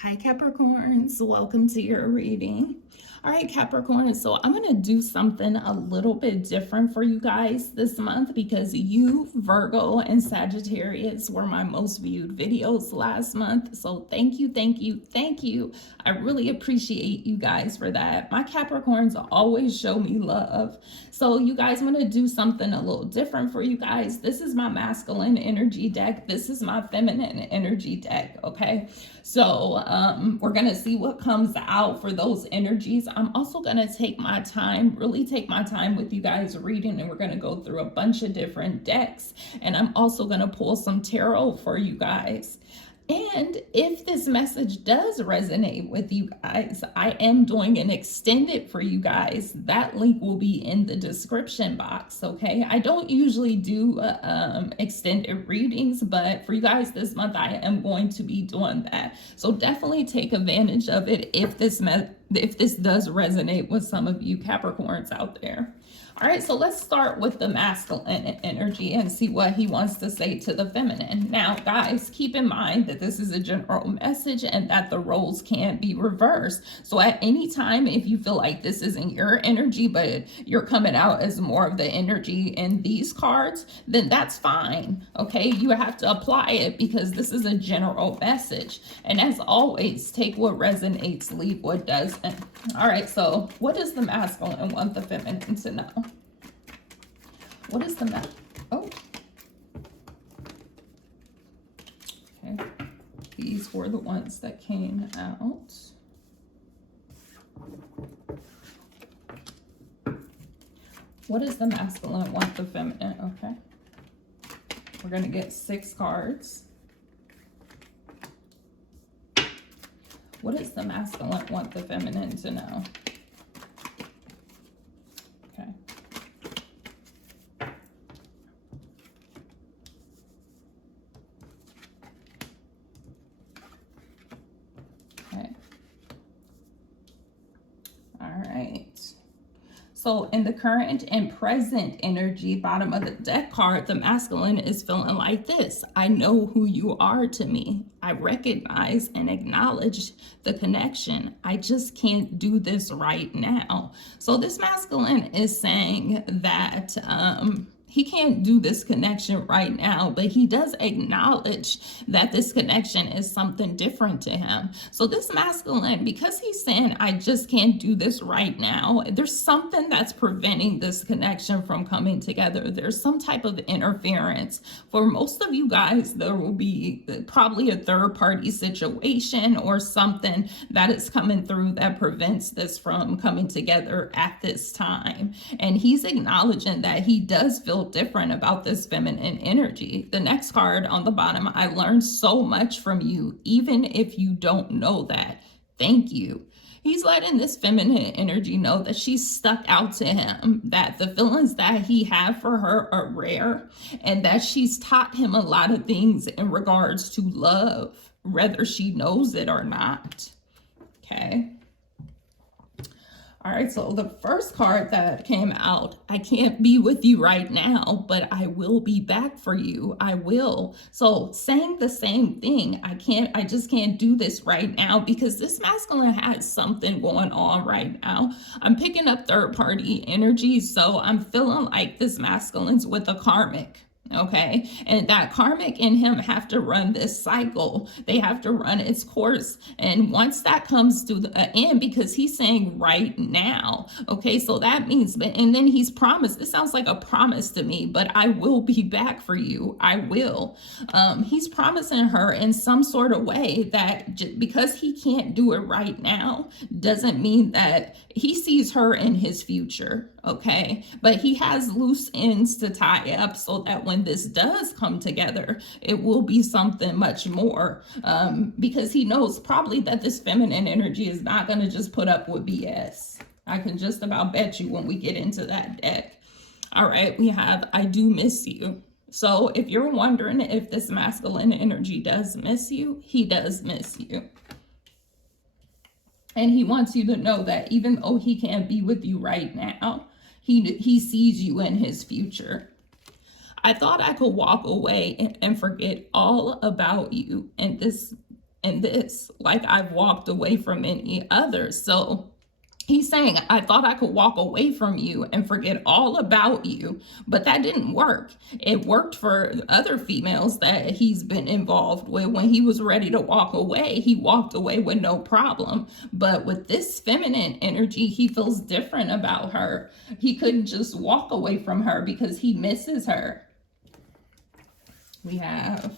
Hi Capricorns, welcome to your reading. All right, Capricorn, so I'm going to do something a little bit different for you guys this month because you, Virgo, and Sagittarius were my most viewed videos last month. So thank you, thank you, thank you. I really appreciate you guys for that. My Capricorns always show me love. So you guys, I'm going to do something a little different for you guys. This is my masculine energy deck. This is my feminine energy deck, okay? So we're going to see what comes out for those energies. I'm also going to take my time, really take my time with you guys reading, and we're going to go through a bunch of different decks. And I'm also going to pull some tarot for you guys. And if this message does resonate with you guys, I am doing an extended for you guys. That link will be in the description box, okay? I don't usually do extended readings, but for you guys this month, I am going to be doing that. So definitely take advantage of it if this does resonate with some of you Capricorns out there. All right, so let's start with the masculine energy and see what he wants to say to the feminine. Now, guys, keep in mind that this is a general message and that the roles can be reversed. So at any time, if you feel like this isn't your energy, but you're coming out as more of the energy in these cards, then that's fine, okay? You have to apply it because this is a general message. And as always, take what resonates, leave what doesn't. All right, so what does the masculine want the feminine to know? What is the map? Oh. Okay. These were the ones that came out. What does the masculine want the feminine? Okay. We're going to get 6 cards. What does the masculine want the feminine to know? Okay. Okay. All right. So in the current and present energy, bottom of the deck card, the masculine is feeling like this. I know who you are to me. I recognize and acknowledge the connection. I just can't do this right now. So this masculine is saying that he can't do this connection right now, but he does acknowledge that this connection is something different to him. So this masculine, because he's saying, I just can't do this right now, there's something that's preventing this connection from coming together. There's some type of interference. For most of you guys, there will be probably a third party situation or something that is coming through that prevents this from coming together at this time. And he's acknowledging that he does feel different about this feminine energy. The next card on the bottom, I learned so much from you, even if you don't know that. Thank you. He's letting this feminine energy know that she's stuck out to him, that the feelings that he had for her are rare, and that she's taught him a lot of things in regards to love, whether she knows it or not. Okay. All right, so the first card that came out, I can't be with you right now, but I will be back for you. I will. So saying the same thing, I just can't do this right now because this masculine has something going on right now. I'm picking up third party energy, so I'm feeling like this masculine's with a karmic. Okay, and that karmic in him have to run this cycle. They have to run its course. And once that comes to the end, because he's saying right now, okay, so that means, and then he's promised, this sounds like a promise to me, but I will be back for you. I will. He's promising her in some sort of way that because he can't do it right now, doesn't mean that he sees her in his future. Okay, but he has loose ends to tie up so that when this does come together, it will be something much more, because he knows probably that this feminine energy is not going to just put up with BS. I can just about bet you when we get into that deck. All right, we have I do miss you. So if you're wondering if this masculine energy does miss you, he does miss you. And he wants you to know that even though he can't be with you right now, he sees you in his future. I thought I could walk away and forget all about you. And this in this, like I've walked away from any others. So he's saying, I thought I could walk away from you and forget all about you, but that didn't work. It worked for other females that he's been involved with. When he was ready to walk away, he walked away with no problem. But with this feminine energy, he feels different about her. He couldn't just walk away from her because he misses her. We have,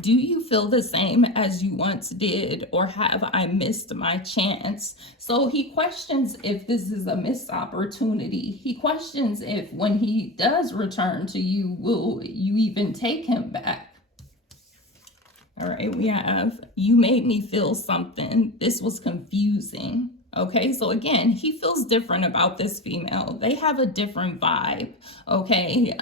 do you feel the same as you once did, or have I missed my chance? So he questions if this is a missed opportunity. He questions if when he does return to you, will you even take him back? All right, we have, you made me feel something. This was confusing. Okay, so again, he feels different about this female. They have a different vibe. Okay,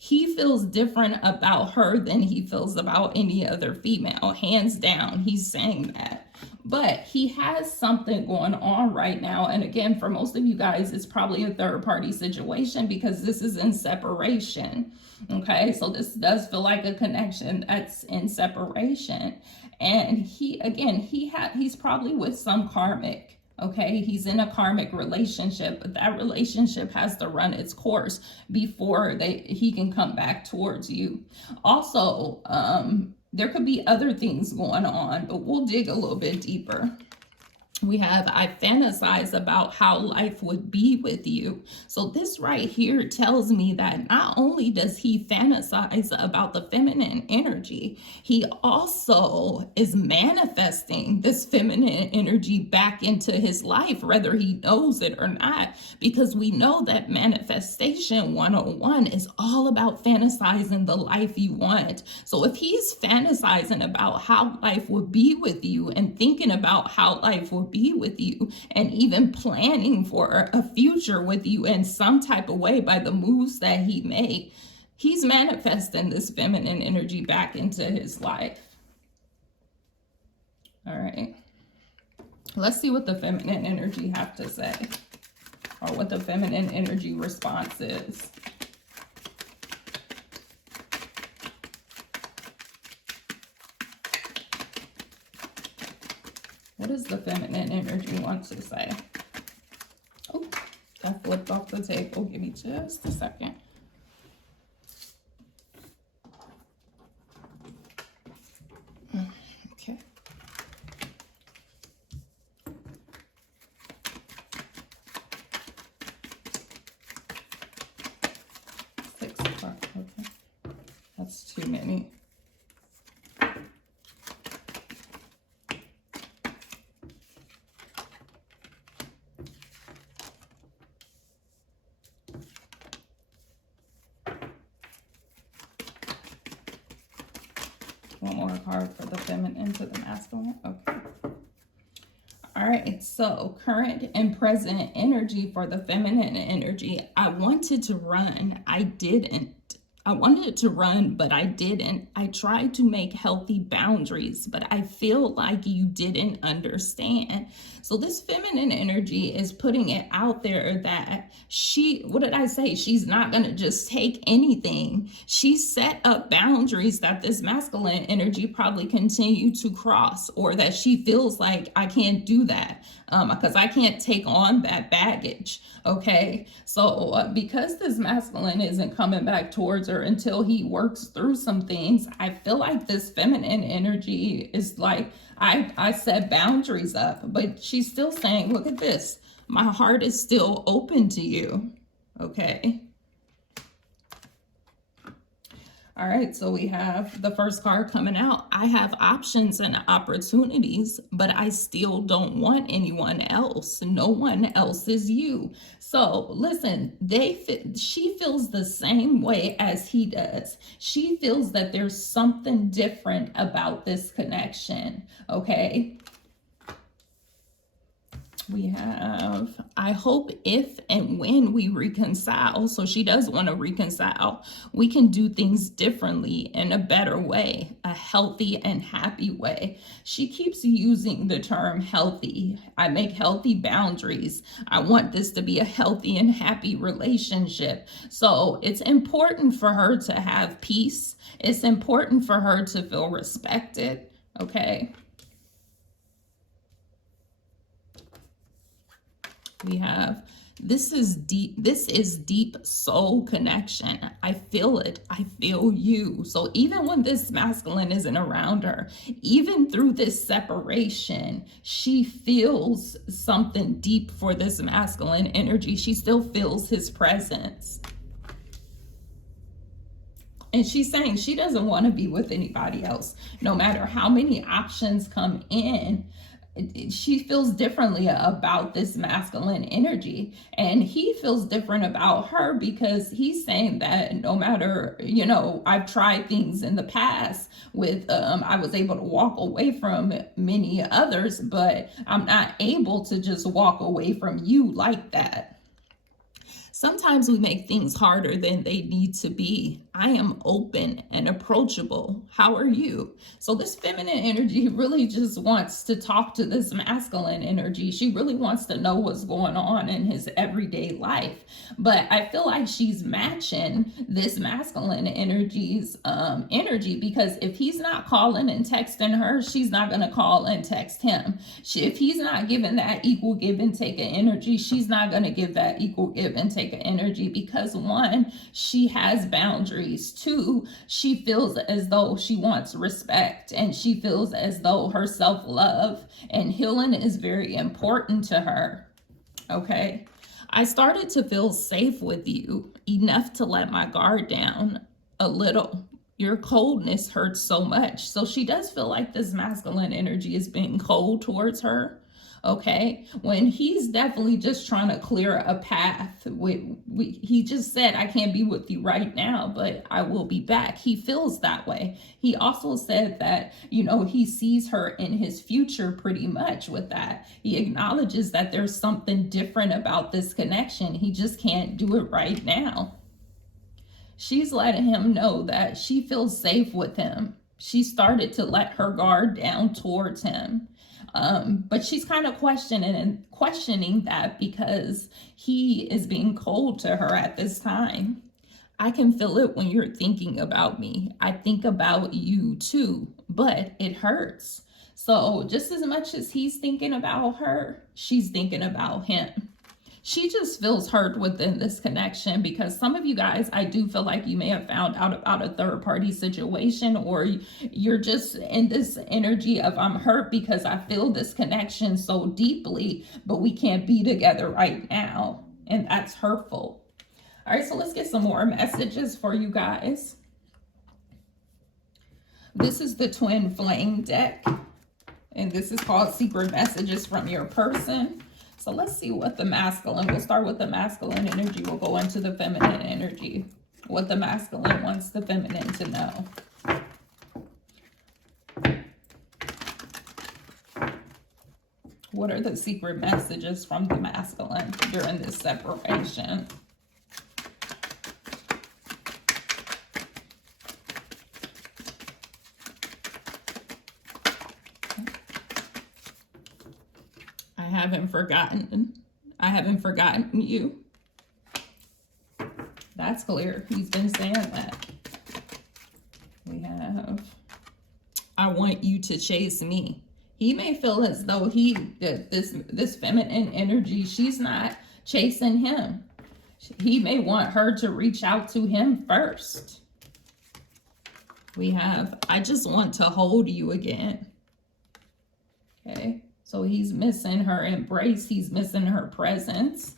he feels different about her than he feels about any other female. Hands down, he's saying that. But he has something going on right now. And again, for most of you guys, it's probably a third party situation because this is in separation. Okay, so this does feel like a connection that's in separation. And he's probably with some karmic. Okay, he's in a karmic relationship, but that relationship has to run its course before he can come back towards you. Also, there could be other things going on, but we'll dig a little bit deeper. We have, I fantasize about how life would be with you. So this right here tells me that not only does he fantasize about the feminine energy, he also is manifesting this feminine energy back into his life, whether he knows it or not, because we know that manifestation 101 is all about fantasizing the life you want. So if he's fantasizing about how life would be with you and thinking about how life would be with you and even planning for a future with you in some type of way by the moves that he made, he's manifesting this feminine energy back into his life. All right, let's see what the feminine energy have to say, or what the feminine energy response is. What does the feminine energy want to say? Oh, I flipped off the table. Give me just a second. Okay. Six o'clock. Okay. That's too many. One more card for the feminine to the masculine. Okay. All right. So current and present energy for the feminine energy. I wanted to run. I didn't. I wanted to run, but I didn't. I tried to make healthy boundaries, but I feel like you didn't understand. So this feminine energy is putting it out there that what did I say? She's not going to just take anything. She set up boundaries that this masculine energy probably continue to cross, or that she feels like I can't do that because I can't take on that baggage. Okay. So because this masculine isn't coming back towards her until he works through some things, I feel like this feminine energy is like, I set boundaries up, but she's still saying, look at this. My heart is still open to you. Okay. All right, so we have the first card coming out. I have options and opportunities, but I still don't want anyone else. No one else is you. So listen, she feels the same way as he does. She feels that there's something different about this connection, okay? We have, I hope if and when we reconcile, so she does want to reconcile, we can do things differently in a better way, a healthy and happy way. She keeps using the term healthy. I make healthy boundaries. I want this to be a healthy and happy relationship. So it's important for her to have peace. It's important for her to feel respected. Okay. We have, this is deep soul connection. I feel it. I feel you. So even when this masculine isn't around her, even through this separation, she feels something deep for this masculine energy. She still feels his presence. And she's saying she doesn't want to be with anybody else. No matter how many options come in, she feels differently about this masculine energy, and he feels different about her because he's saying that no matter, you know, I've tried things in the past with I was able to walk away from many others, but I'm not able to just walk away from you like that. Sometimes we make things harder than they need to be. I am open and approachable. How are you? So this feminine energy really just wants to talk to this masculine energy. She really wants to know what's going on in his everyday life. But I feel like she's matching this masculine energy's energy, because if he's not calling and texting her, she's not going to call and text him. If he's not giving that equal give and take of energy, she's not going to give that equal give and take of energy, because one, she has boundaries. Two, she feels as though she wants respect, and she feels as though her self-love and healing is very important to her. Okay. I started to feel safe with you enough to let my guard down a little. Your coldness hurts so much. So she does feel like this masculine energy is being cold towards her. Okay, when he's definitely just trying to clear a path. He just said, I can't be with you right now, but I will be back. He feels that way. He also said that, you know, he sees her in his future pretty much with that. He acknowledges that there's something different about this connection. He just can't do it right now. She's letting him know that she feels safe with him. She started to let her guard down towards him. But she's kind of questioning that because he is being cold to her at this time. I can feel it when you're thinking about me. I think about you too, but it hurts. So just as much as he's thinking about her, she's thinking about him. She just feels hurt within this connection, because some of you guys, I do feel like you may have found out about a third party situation, or you're just in this energy of I'm hurt because I feel this connection so deeply, but we can't be together right now. And that's hurtful. All right, so let's get some more messages for you guys. This is the Twin Flame deck, and this is called Secret Messages from Your Person. So let's see what the masculine, we'll start with the masculine energy. We'll go into the feminine energy. What the masculine wants the feminine to know. What are the secret messages from the masculine during this separation? I haven't forgotten you. That's clear. He's been saying that. We have, I want you to chase me. He may feel as though this feminine energy, she's not chasing him. He may want her to reach out to him first. We have, I just want to hold you again. Okay. So he's missing her embrace. He's missing her presence.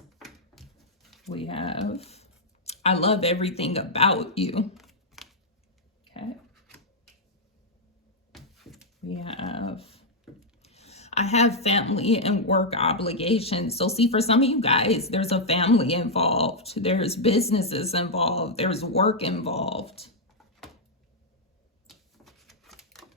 We have, I love everything about you. Okay. We have, I have family and work obligations. So see, for some of you guys, there's a family involved. There's businesses involved. There's work involved.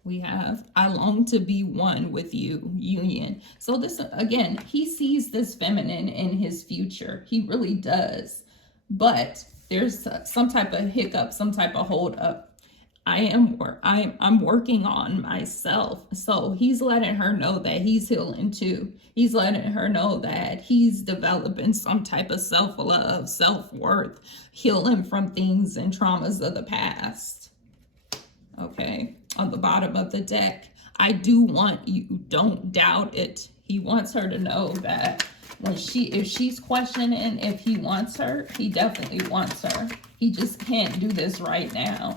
We have, I long to be one with you, union. So this, again, he sees this feminine in his future. He really does. But there's some type of hiccup, some type of hold up. I'm working on myself. So he's letting her know that he's healing too. He's letting her know that he's developing some type of self-love, self-worth, healing from things and traumas of the past. Okay. On the bottom of the deck, I do want you, don't doubt it. He wants her to know that when if she's questioning if he wants her, he definitely wants her. He just can't do this right now.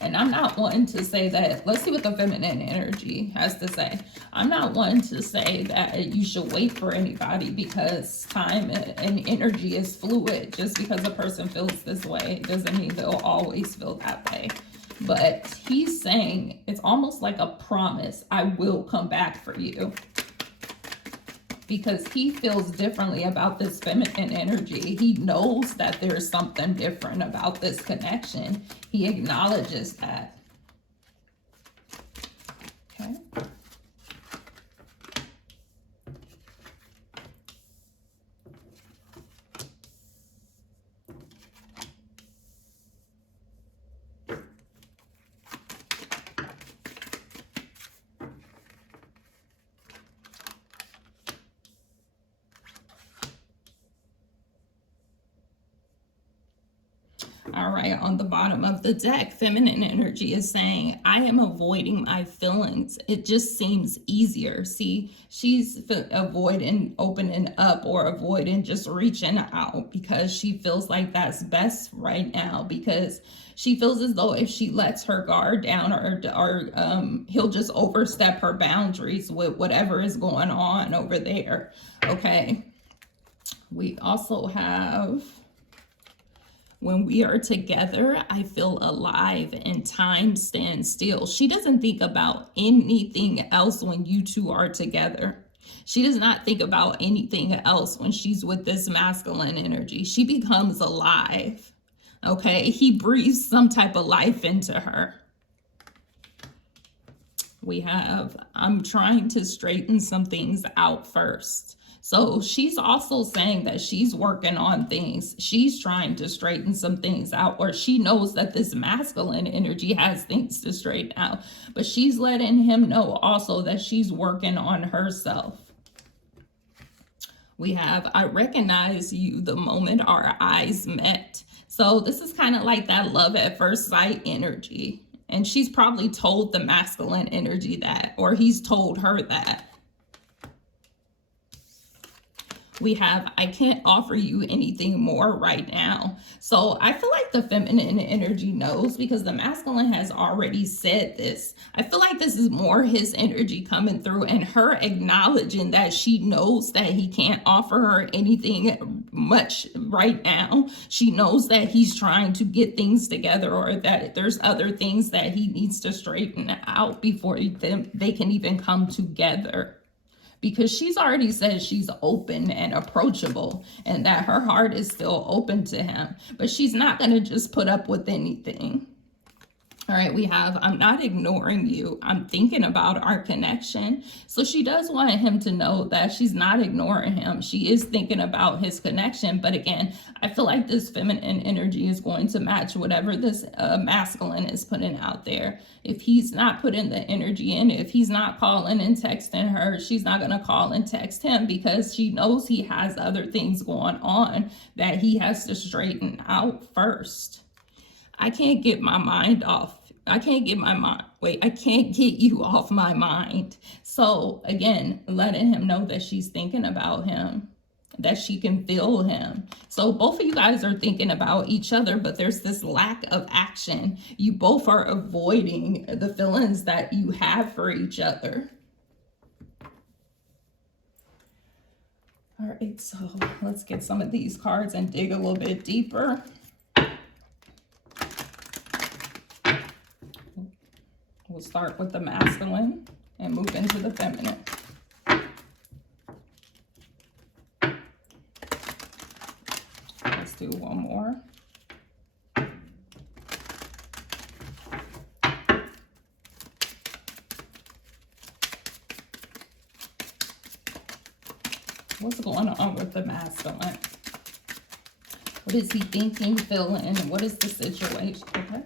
And I'm not wanting to say that, let's see what the feminine energy has to say. I'm not wanting to say that you should wait for anybody, because time and energy is fluid. Just because a person feels this way doesn't mean they'll always feel that way. But he's saying it's almost like a promise. I will come back for you. Because he feels differently about this feminine energy. He knows that there's something different about this connection. He acknowledges that. Okay. All right, on the bottom of the deck, feminine energy is saying, I am avoiding my feelings. It just seems easier. See, she's avoiding opening up or avoiding just reaching out because she feels like that's best right now, because she feels as though if she lets her guard down or he'll just overstep her boundaries with whatever is going on over there. Okay. We also have, when we are together, I feel alive and time stands still. She doesn't think about anything else when you two are together. She does not think about anything else when she's with this masculine energy. She becomes alive. Okay, he breathes some type of life into her. We have, I'm trying to straighten some things out first. So she's also saying that she's working on things. She's trying to straighten some things out, or she knows that this masculine energy has things to straighten out. But she's letting him know also that she's working on herself. We have, I recognize you the moment our eyes met. So this is kind of like that love at first sight energy. And she's probably told the masculine energy that, or he's told her that. We have, I can't offer you anything more right now. So I feel like the feminine energy knows, because the masculine has already said this. I feel like this is more his energy coming through and her acknowledging that she knows that he can't offer her anything much right now. She knows that he's trying to get things together, or that there's other things that he needs to straighten out before they can even come together. Because she's already said she's open and approachable and that her heart is still open to him. But she's not going to just put up with anything. All right, we have, I'm not ignoring you. I'm thinking about our connection. So she does want him to know that she's not ignoring him. She is thinking about his connection. But again, I feel like this feminine energy is going to match whatever this masculine is putting out there. If he's not putting the energy in, if he's not calling and texting her, she's not going to call and text him, because she knows he has other things going on that he has to straighten out first. I can't get my mind off. I can't get my mind. Wait, I can't get you off my mind. So again, letting him know that she's thinking about him, that she can feel him. So both of you guys are thinking about each other, but there's this lack of action. You both are avoiding the feelings that you have for each other. All right, so let's get some of these cards and dig a little bit deeper. We'll start with the masculine and move into the feminine. Let's do one more. What's going on with the masculine? What is he thinking, feeling, and what is the situation? Okay.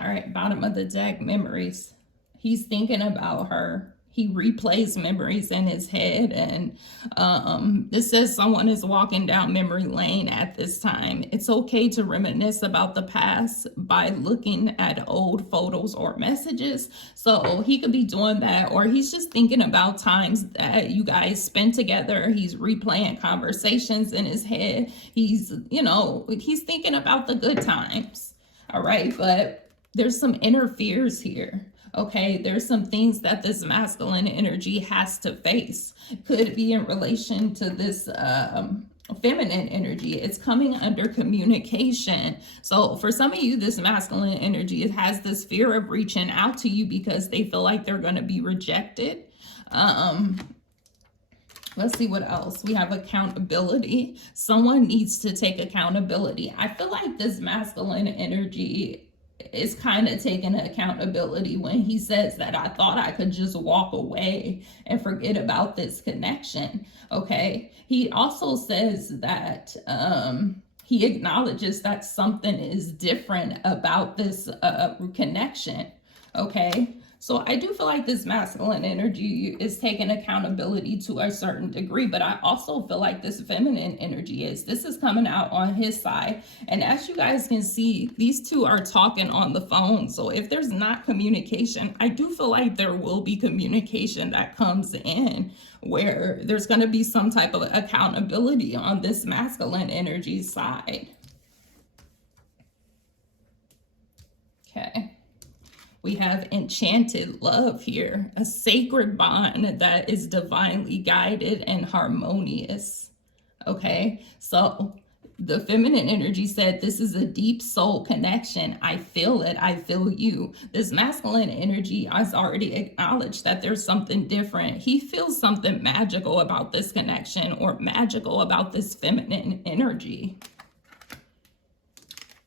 All right, bottom of the deck, memories. He's thinking about her. He replays memories in his head, and this says someone is walking down memory lane at this time. It's okay to reminisce about the past by looking at old photos or messages. So he could be doing that, or he's just thinking about times that you guys spent together. He's replaying conversations in his head. He's, he's thinking about the good times. All right, but there's some inner fears here. Okay, there's some things that this masculine energy has to face. Could be in relation to this feminine energy. It's coming under communication. So for some of you, this masculine energy, it has this fear of reaching out to you because they feel like they're going to be rejected. Let's see what else. We have accountability. Someone needs to take accountability. I feel like this masculine energy is kind of taking accountability when he says that I thought I could just walk away and forget about this connection. Okay. He also says that he acknowledges that something is different about this connection. Okay. So I do feel like this masculine energy is taking accountability to a certain degree, but I also feel like this feminine energy this is coming out on his side. And as you guys can see, these two are talking on the phone. So if there's not communication, I do feel like there will be communication that comes in where there's going to be some type of accountability on this masculine energy side. Okay. We have enchanted love here, a sacred bond that is divinely guided and harmonious. Okay, so the feminine energy said this is a deep soul connection. I feel it. I feel you. This masculine energy has already acknowledged that there's something different. He feels something magical about this connection or magical about this feminine energy.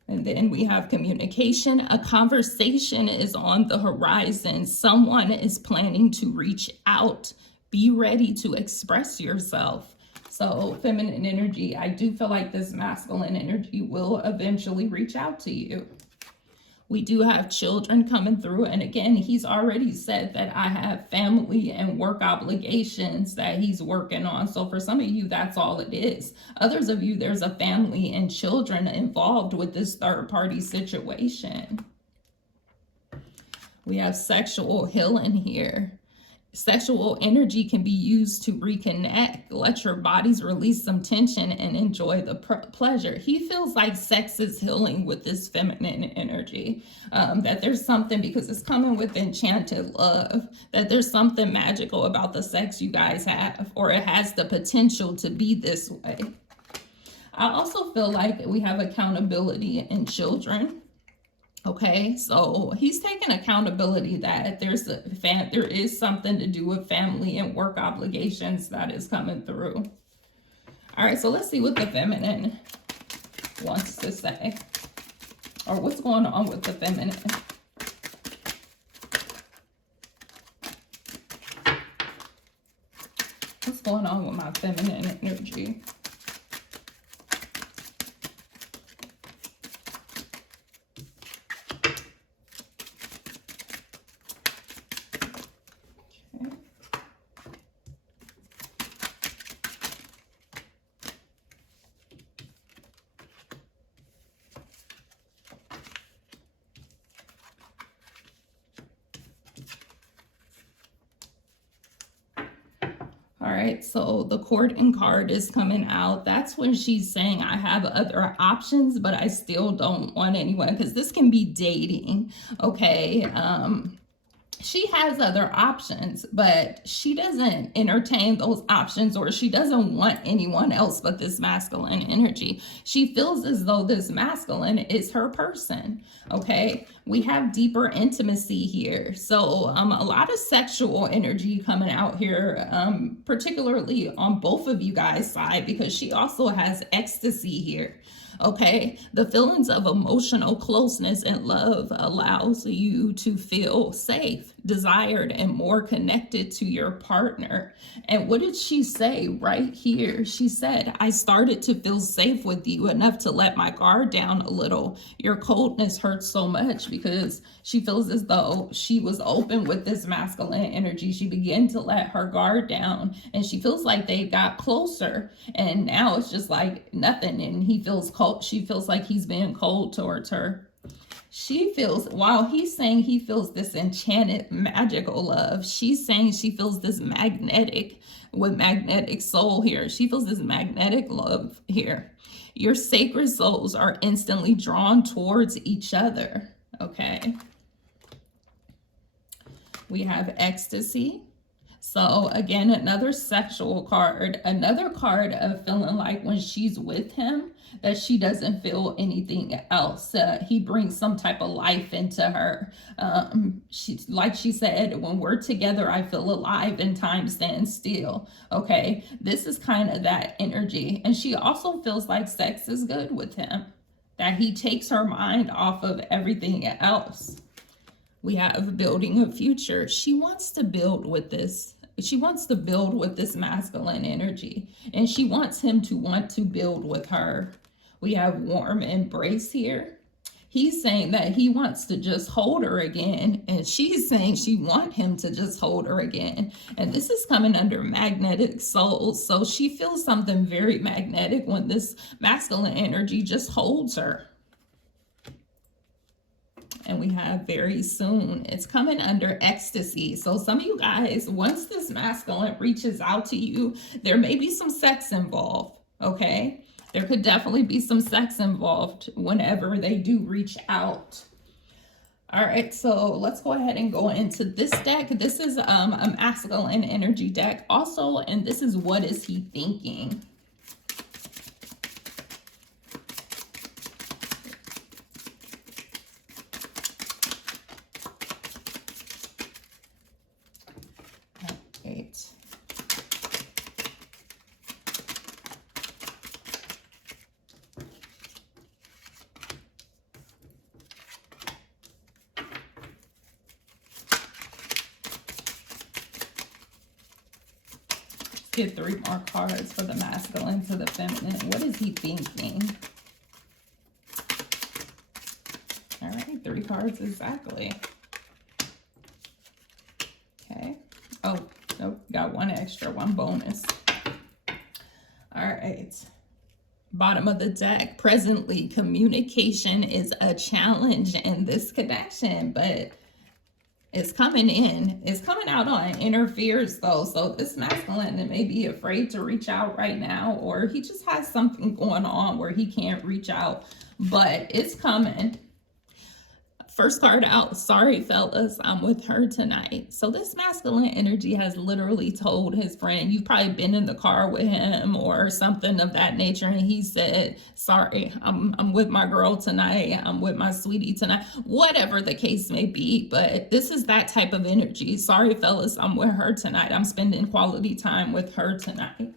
And then we have communication. A conversation is on the horizon. Someone is planning to reach out. Be ready to express yourself. So feminine energy, I do feel like this masculine energy will eventually reach out to you. We do have children coming through. And again, he's already said that I have family and work obligations that he's working on. So for some of you, that's all it is. Others of you, there's a family and children involved with this third party situation. We have sexual healing here. Sexual energy can be used to reconnect, let your bodies release some tension and enjoy the pleasure. He feels like sex is healing with this feminine energy, that there's something, because it's coming with enchanted love, that there's something magical about the sex you guys have, or it has the potential to be this way. I also feel like we have accountability in children. Okay, so he's taking accountability that there is something to do with family and work obligations that is coming through. All right, so let's see what the feminine wants to say, or what's going on with the feminine. What's going on with my feminine energy? All right, so the courting card is coming out. That's when she's saying I have other options, but I still don't want anyone, because this can be dating. Okay, she has other options, but she doesn't entertain those options, or she doesn't want anyone else but this masculine energy. She feels as though this masculine is her person. Okay, we have deeper intimacy here. So a lot of sexual energy coming out here, particularly on both of you guys' side, because she also has ecstasy here. Okay, the feelings of emotional closeness and love allows you to feel safe, desired, and more connected to your partner. And what did she say right here? She said, I started to feel safe with you enough to let my guard down a little. Your coldness hurts so much, because she feels as though she was open with this masculine energy. She began to let her guard down, and she feels like they got closer, and now it's just like nothing, and he feels cold. She feels like he's being cold towards her. She feels, while he's saying he feels this enchanted, magical love, she's saying she feels this magnetic, with magnetic soul here. She feels this magnetic love here. Your sacred souls are instantly drawn towards each other. Okay. We have ecstasy. So again, another sexual card, another card of feeling like when she's with him, that she doesn't feel anything else. He brings some type of life into her. Like she said, when we're together, I feel alive and time stands still. Okay, this is kind of that energy. And she also feels like sex is good with him, that he takes her mind off of everything else. We have building a future. She wants to build with this. She wants to build with this masculine energy, and she wants him to want to build with her. We have warm embrace here. He's saying that he wants to just hold her again, and she's saying she wants him to just hold her again. And this is coming under magnetic souls. So she feels something very magnetic when this masculine energy just holds her. And we have very soon. It's coming under ecstasy. So some of you guys, once this masculine reaches out to you, there may be some sex involved, okay? There could definitely be some sex involved whenever they do reach out. All right, so let's go ahead and go into this deck. This is a masculine energy deck also, and this is what is he thinking? Get 3 more cards for the masculine to the feminine. What is he thinking? All right, 3 cards exactly. Okay. Oh, nope, got 1 extra, 1 bonus. All right. Bottom of the deck. Presently, communication is a challenge in this connection, but it's coming in. It's coming out on interferes though. So this masculine may be afraid to reach out right now, or he just has something going on where he can't reach out, but it's coming. First card out. Sorry, fellas, I'm with her tonight. So this masculine energy has literally told his friend, you've probably been in the car with him or something of that nature, and he said, sorry, I'm with my girl tonight. I'm with my sweetie tonight. Whatever the case may be, but this is that type of energy. Sorry, fellas, I'm with her tonight. I'm spending quality time with her tonight.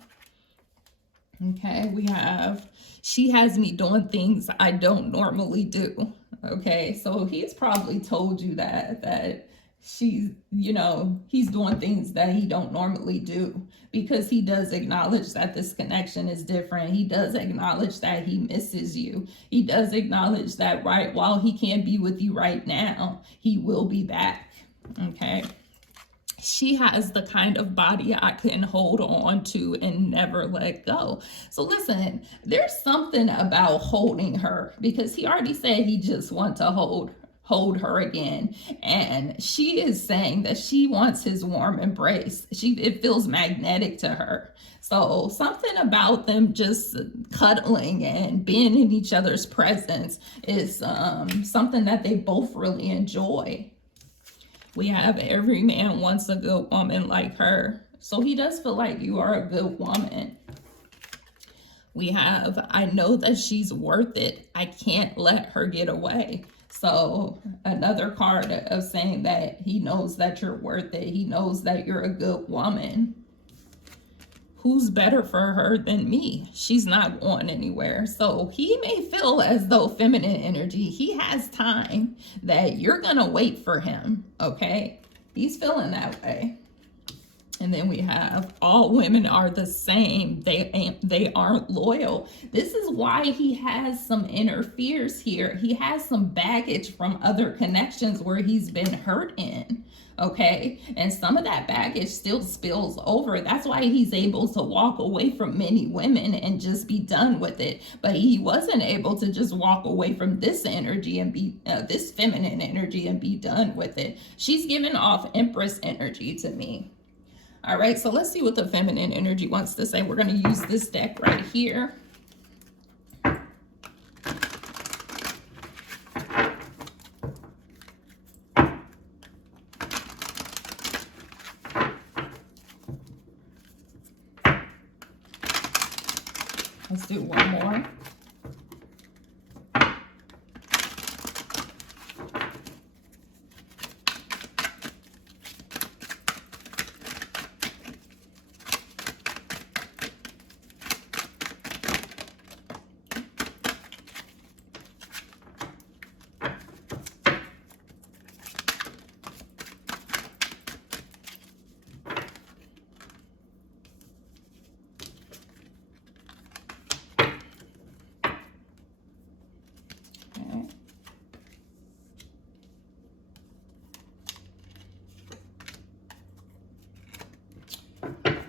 Okay, we have, she has me doing things I don't normally do. Okay, so he's probably told you that she's, you know, he's doing things that he don't normally do, because he does acknowledge that this connection is different. He does acknowledge that he misses you. He does acknowledge that right while he can't be with you right now, he will be back. Okay. She has the kind of body I can hold on to and never let go. So listen, there's something about holding her, because he already said he just wants to hold her again. And she is saying that she wants his warm embrace. It feels magnetic to her. So something about them just cuddling and being in each other's presence is something that they both really enjoy. We have every man wants a good woman like her. So he does feel like you are a good woman. We have, I know that she's worth it. I can't let her get away. So another card of saying that he knows that you're worth it. He knows that you're a good woman. who's better for her than me? She's not going anywhere. So he may feel as though feminine energy, he has time that you're going to wait for him. Okay. He's feeling that way. And then we have all women are the same. They aren't loyal. This is why he has some inner fears here. He has some baggage from other connections where he's been hurt in. Okay. And some of that baggage still spills over. That's why he's able to walk away from many women and just be done with it. But he wasn't able to just walk away from this energy and be this feminine energy and be done with it. She's giving off Empress energy to me. All right, so let's see what the feminine energy wants to say. We're going to use this deck right here. Let's do one more.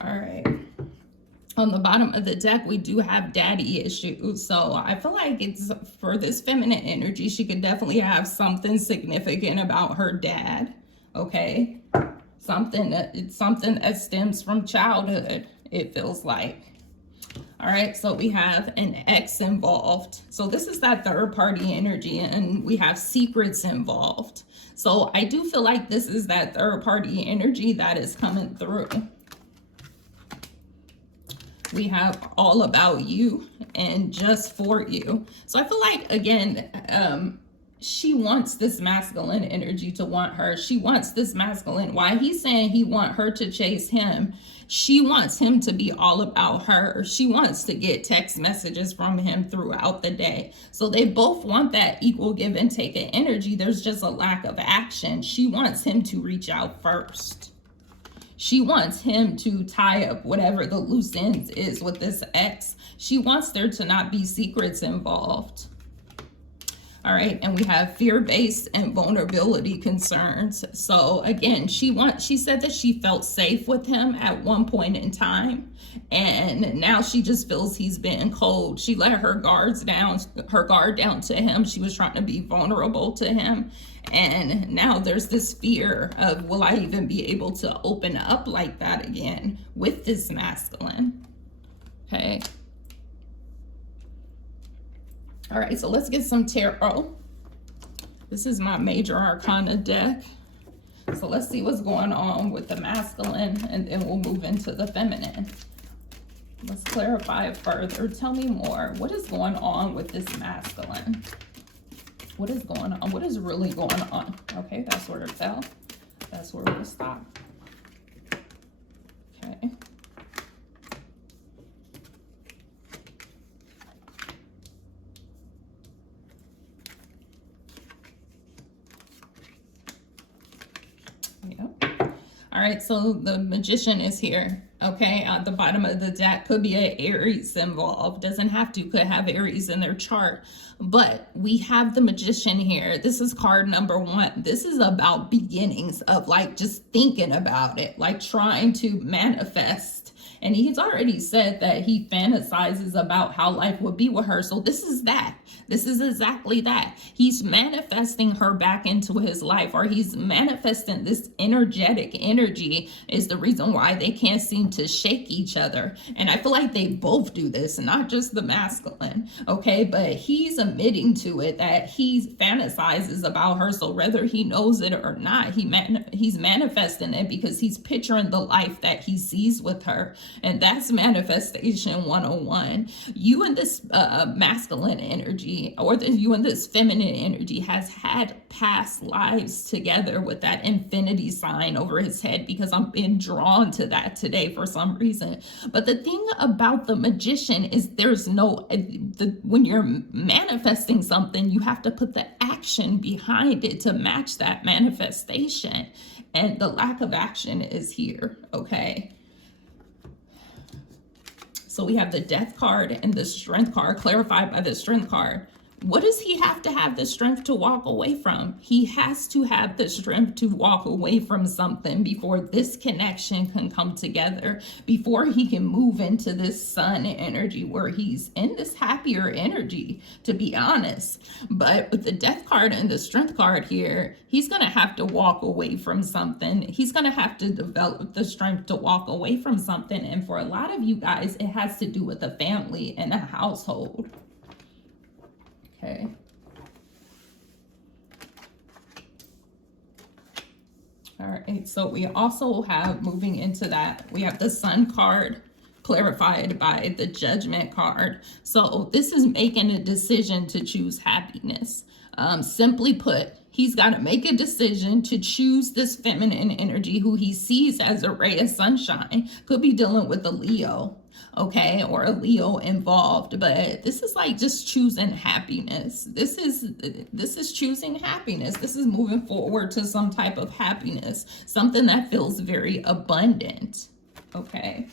All right. On the bottom of the deck, we do have daddy issues. So I feel like it's for this feminine energy, she could definitely have something significant about her dad. Okay. Something that stems from childhood, it feels like. All right, so we have an ex involved. So this is that third party energy, and we have secrets involved. So I do feel like this is that third party energy that is coming through. We have all about you and just for you. So I feel like, again, she wants this masculine energy to want her. She wants this masculine. Why he's saying he want her to chase him, she wants him to be all about her. She wants to get text messages from him throughout the day. So they both want that equal give and take of energy. There's just a lack of action. She wants him to reach out first. She wants him to tie up whatever the loose ends is with this ex. She wants there to not be secrets involved. All right, and we have fear-based and vulnerability concerns. So again, she said that she felt safe with him at one point in time, and now she just feels he's been cold. She let her guard down to him. She was trying to be vulnerable to him, and now there's this fear of, will I even be able to open up like that again with this masculine? Okay. All right, so let's get some tarot. This is my major arcana deck. So let's see what's going on with the masculine, and then we'll move into the feminine. Let's clarify it further. Tell me more. What is going on with this masculine? What is going on? What is really going on? Okay, that's where it fell. That's where we'll stop. Okay. All right, so the Magician is here. Okay, at the bottom of the deck could be an Aries involved. Doesn't have to, could have Aries in their chart. But we have the Magician here. This is card number 1. This is about beginnings of like just thinking about it, like trying to manifest. And he's already said that he fantasizes about how life would be with her. So this is that. This is exactly that. He's manifesting her back into his life, or he's manifesting this energetic energy is the reason why they can't seem to shake each other. And I feel like they both do this, not just the masculine. Okay, but he's admitting to it that he fantasizes about her. So whether he knows it or not, he's manifesting it because he's picturing the life that he sees with her. And that's manifestation 101. You and this masculine energy, or you and this feminine energy, has had past lives together with that infinity sign over his head, because I'm being drawn to that today for some reason. But the thing about the Magician is there's no, when you're manifesting something, you have to put the action behind it to match that manifestation. And the lack of action is here, okay? So we have the Death card and the Strength card, clarified by the Strength card. What does he have to have the strength to walk away from? He has to have the strength to walk away from something before this connection can come together, before he can move into this Sun energy where he's in this happier energy, to be honest. But with the Death card and the Strength card here, he's going to have to walk away from something. He's going to have to develop the strength to walk away from something. And for a lot of you guys, it has to do with a family and a household. Okay. All right, so we also have, moving into that, we have the Sun card clarified by the Judgment card. So this is making a decision to choose happiness. Simply put, he's got to make a decision to choose this feminine energy who he sees as a ray of sunshine. Could be dealing with a Leo, okay, or a Leo involved, but this is like just choosing happiness. This is choosing happiness. This is moving forward to some type of happiness, something that feels very abundant, okay?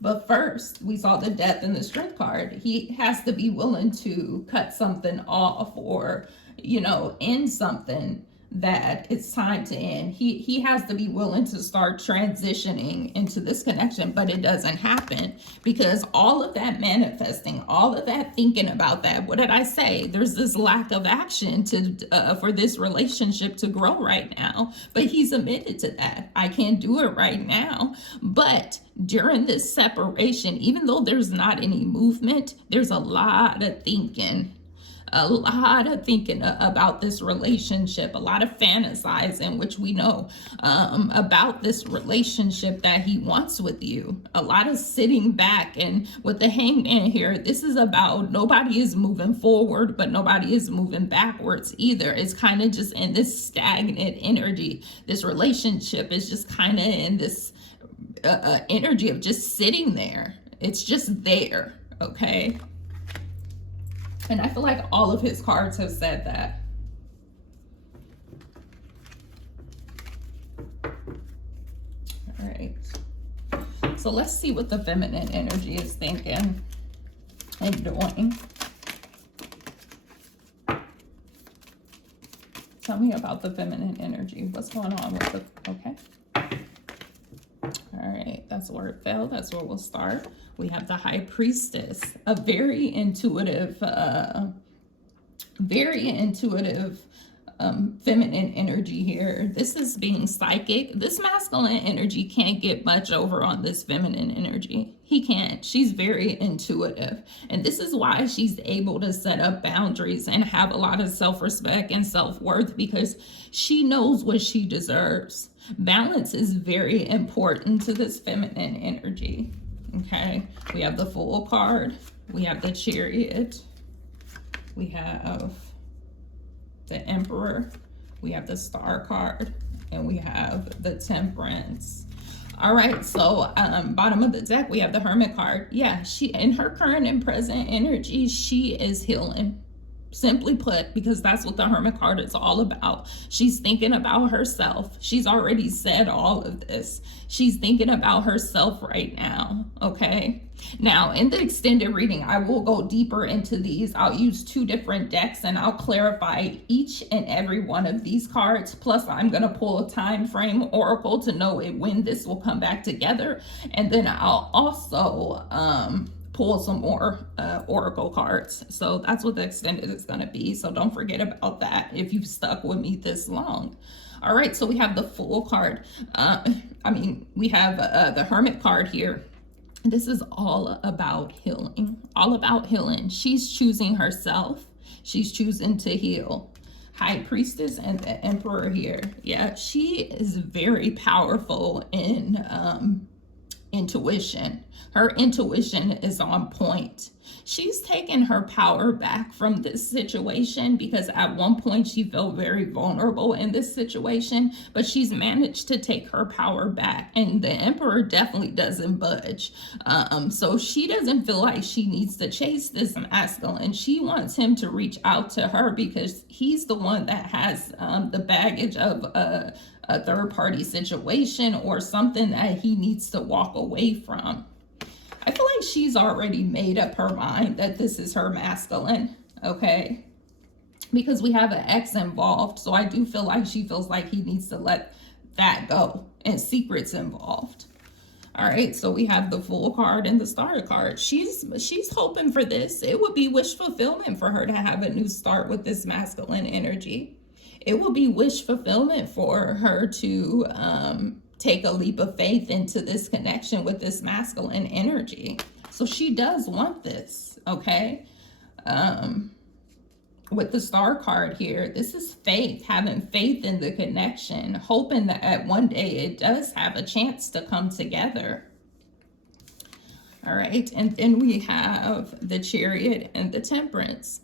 But first, we saw the Death and the Strength card. He has to be willing to cut something off, or, you know, end something that it's time to end. He has to be willing to start transitioning into this connection, but it doesn't happen because all of that manifesting, all of that thinking about that, what did I say? There's this lack of action to for this relationship to grow right now, but he's admitted to that. I can't do it right now, but during this separation, even though there's not any movement, there's a lot of thinking about this relationship, a lot of fantasizing, which we know about this relationship that he wants with you, a lot of sitting back. And with the Hangman here, this is about nobody is moving forward, but nobody is moving backwards either. It's kind of just in this stagnant energy. This relationship is just kind of in this energy of just sitting there. It's just there, okay? And I feel like all of his cards have said that. All right. So let's see what the feminine energy is thinking and doing. Tell me about the feminine energy. What's going on with the, okay. All right, that's where it fell. That's where we'll start. We have the High Priestess, a very intuitive feminine energy here. This is being psychic. This masculine energy can't get much over on this feminine energy. He can't. She's very intuitive. And this is why she's able to set up boundaries and have a lot of self-respect and self-worth, because she knows what she deserves. Balance is very important to this feminine energy. Okay, we have the Fool card, we have the Chariot, we have the Emperor, we have the Star card, and we have the Temperance. All right, so bottom of the deck, we have the Hermit card. Yeah, she, in her current and present energy, she is healing. Simply put, because that's what the Hermit card is all about. She's thinking about herself. She's already said all of this. She's thinking about herself right now, okay? Now, in the extended reading, I will go deeper into these. I'll use 2 different decks and I'll clarify each and every one of these cards. Plus, I'm going to pull a time frame oracle to know when this will come back together. And then I'll also pull some more oracle cards. So that's what the extended is going to be. So don't forget about that if you've stuck with me this long. All right, so we have the Fool card. We have the Hermit card here. This is all about healing, all about healing. She's choosing herself. She's choosing to heal. High Priestess and the Emperor here. Yeah, she is very powerful in intuition. Her intuition is on point. She's taken her power back from this situation because at one point she felt very vulnerable in this situation, but she's managed to take her power back, and the Emperor definitely doesn't budge. So she doesn't feel like she needs to chase this masculine. She wants him to reach out to her because he's the one that has the baggage of a third-party situation or something that he needs to walk away from. I feel like she's already made up her mind that this is her masculine, okay? Because we have an ex involved, so I do feel like she feels like he needs to let that go and secrets involved. All right, so we have the Fool card and the Star card. She's hoping for this. It would be wish fulfillment for her to have a new start with this masculine energy. It will be wish fulfillment for her to take a leap of faith into this connection with this masculine energy. So she does want this, okay? With the Star card here, this is faith, having faith in the connection, hoping that at one day it does have a chance to come together. All right, and then we have the Chariot and the Temperance.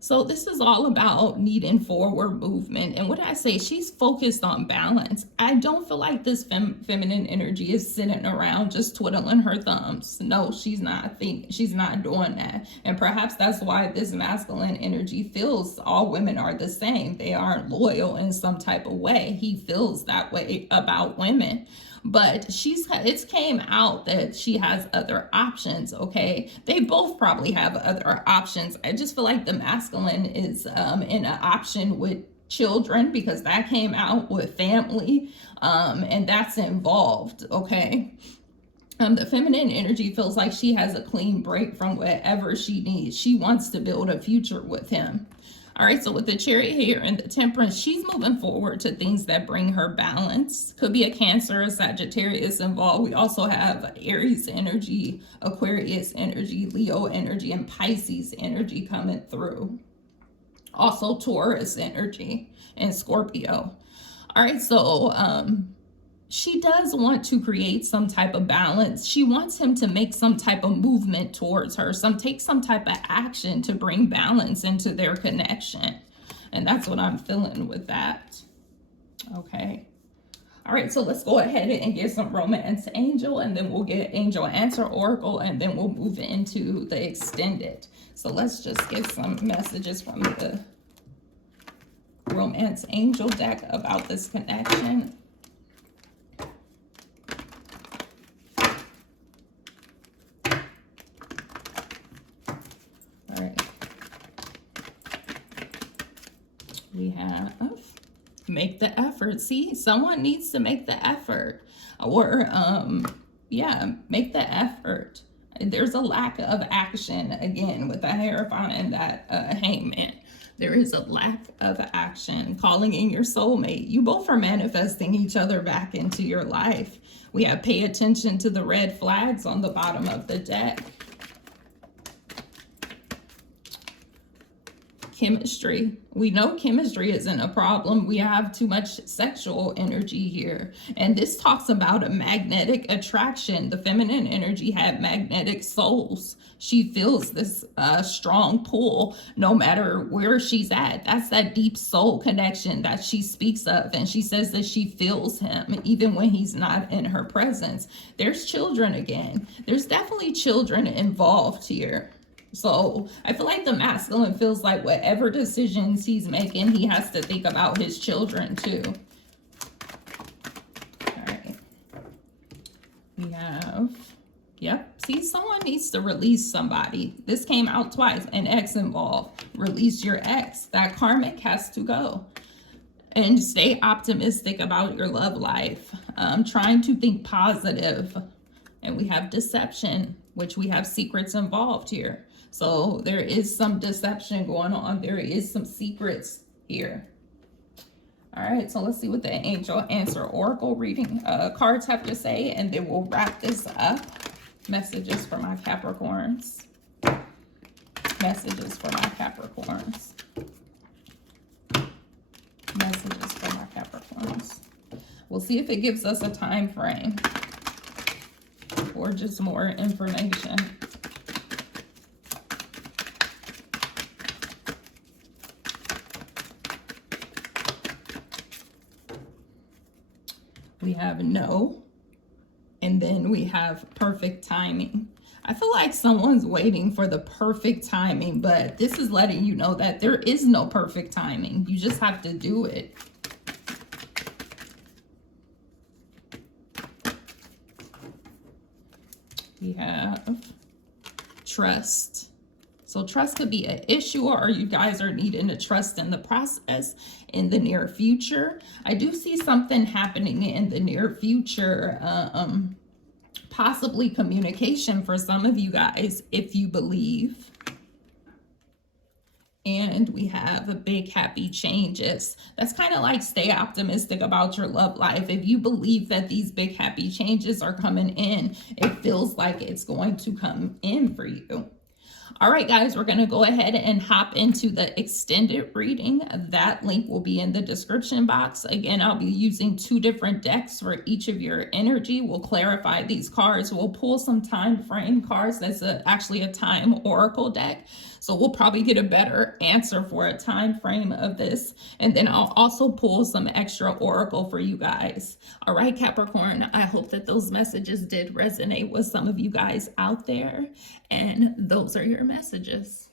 So this is all about needing forward movement. And what I say, she's focused on balance. I don't feel like this feminine energy is sitting around just twiddling her thumbs. No, she's not doing that. And perhaps that's why this masculine energy feels all women are the same. They aren't loyal in some type of way. He feels that way about women. But it's came out that she has other options, okay? They both probably have other options. I just feel like the masculine is in an option with children because that came out with family, and that's involved, okay? The feminine energy feels like she has a clean break from whatever she needs. She wants to build a future with him. All right, so with the Chariot here and the Temperance, she's moving forward to things that bring her balance. Could be a Cancer, a Sagittarius involved. We also have Aries energy, Aquarius energy, Leo energy, and Pisces energy coming through. Also Taurus energy and Scorpio. All right, so she does want to create some type of balance. She wants him to make some type of movement towards her, take some type of action to bring balance into their connection. And that's what I'm feeling with that. Okay. All right, so let's go ahead and get some Romance Angel, and then we'll get Angel Answer Oracle, and then we'll move into the extended. So let's just get some messages from the Romance Angel deck about this connection. We have make the effort. See, someone needs to make the effort, or yeah, make the effort. There's a lack of action again with the Hierophant and that Hangman. There is a lack of action. Calling in your soulmate. You both are manifesting each other back into your life. We have pay attention to the red flags on the bottom of the deck. Chemistry. We know chemistry isn't a problem. We have too much sexual energy here. And this talks about a magnetic attraction. The feminine energy had magnetic souls. She feels this strong pull no matter where she's at. That's that deep soul connection that she speaks of. And she says that she feels him even when he's not in her presence. There's children again. There's definitely children involved here. So I feel like the masculine feels like whatever decisions he's making, he has to think about his children too. All right. We have, yep. See, someone needs to release somebody. This came out twice. An ex involved. Release your ex. That karmic has to go. And stay optimistic about your love life. Trying to think positive. And we have deception, which we have secrets involved here. So there is some deception going on. There is some secrets here. All right, so let's see what the Angel Answer Oracle reading cards have to say, and then we'll wrap this up. Messages for my Capricorns. Messages for my Capricorns. Messages for my Capricorns. We'll see if it gives us a time frame. or just more information. We have no, and then we have perfect timing. I feel like someone's waiting for the perfect timing, but this is letting you know that there is no perfect timing. You just have to do it. We have trust. So trust could be an issue, or you guys are needing to trust in the process in the near future. I do see something happening in the near future, possibly communication for some of you guys, if you believe. And we have a big happy changes. That's kind of like stay optimistic about your love life. If you believe that these big happy changes are coming in, it feels like it's going to come in for you. All right, guys, we're going to go ahead and hop into the extended reading. That link will be in the description box. Again, I'll be using 2 different decks for each of your energy. We'll clarify these cards. We'll pull some time frame cards. That's actually a time oracle deck. So we'll probably get a better answer for a time frame of this. And then I'll also pull some extra oracle for you guys. All right, Capricorn, I hope that those messages did resonate with some of you guys out there. And those are your messages.